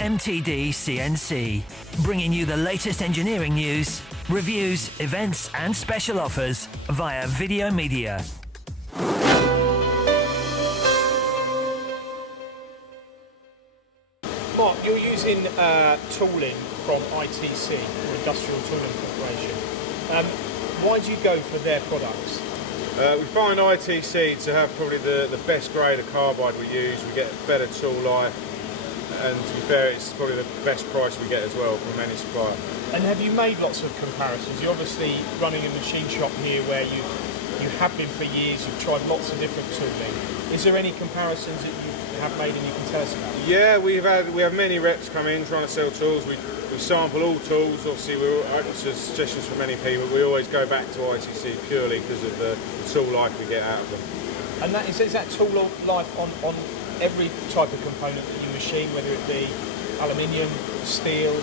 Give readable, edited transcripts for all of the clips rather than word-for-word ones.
MTDCNC, bringing you the latest engineering news, reviews, events and special offers via video media. Mark, you're using tooling from ITC, or Industrial Tooling Corporation. Why do you go for their products? We find ITC to have probably the best grade of carbide we use. We get better tool life, and to be fair, it's probably the best price we get as well from any supplier. And have you made lots of comparisons? You're obviously running a machine shop here where you have been for years, you've tried lots of different tooling. Is there any comparisons that you have made and you can tell us about? Yeah, we have many reps come in trying to sell tools. We sample all tools. Obviously, we're open to suggestions from many people. We always go back to ITC purely because of the tool life we get out of them. And that is that tool life on every type of component that you machine, whether it be aluminium, steel?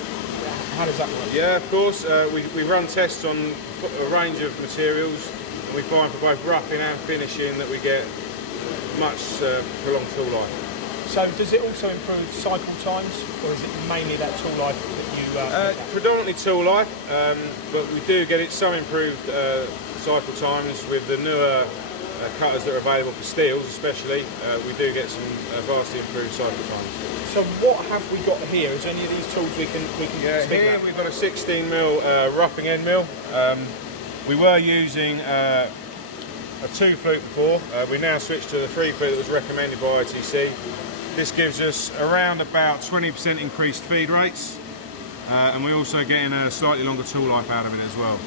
How does that work? Yeah, of course. We run tests on a range of materials, and we find for both roughing and finishing that we get much prolonged tool life. So does it also improve cycle times, or is it mainly that tool life that you... Predominantly tool life, but we do get it some improved cycle times with the newer cutters that are available for steels especially. We do get some vastly improved cycle times. So what have we got here? Is there any of these tools we can speak here about? We've got a 16mm roughing end mill. We were using a 2-flute before. We now switched to the 3-flute that was recommended by ITC. This gives us around about 20% increased feed rates, and we're also getting a slightly longer tool life out of it as well.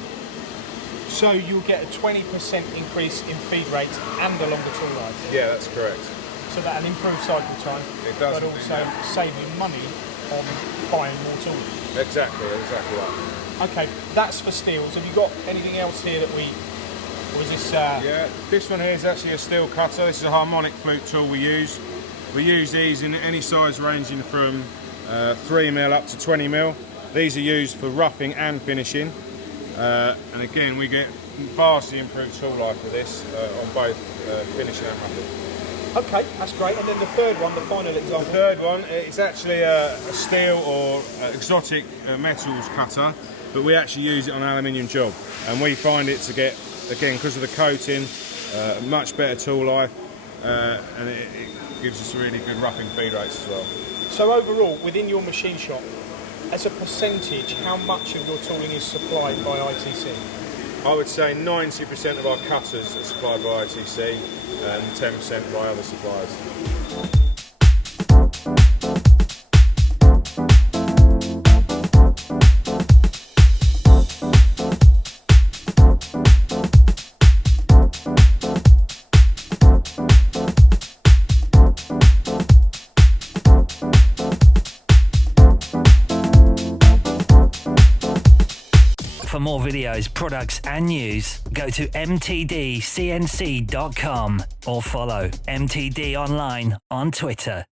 So you'll get a 20% increase in feed rates and a longer tool life? Yeah, that's correct. So that an improved cycle time, but also saving money on buying more tools? Exactly right. Okay, that's for steels. Have you got anything else here that or is this... Yeah, this one here is actually a steel cutter. This is a harmonic flute tool we use. We use these in any size ranging from 3mm up to 20mm. These are used for roughing and finishing. And again, we get vastly improved tool life with this on both finishing and roughing. Okay, that's great. And then the third one, the final example. The third one, it's actually a steel or exotic metals cutter, but we actually use it on an aluminium job. And we find it to get, again, because of the coating, much better tool life, and it gives us really good roughing feed rates as well. So overall, within your machine shop, as a percentage, how much of your tooling is supplied by ITC? I would say 90% of our cutters are supplied by ITC and 10% by other suppliers. For more videos, products and news, go to mtdcnc.com or follow MTD Online on Twitter.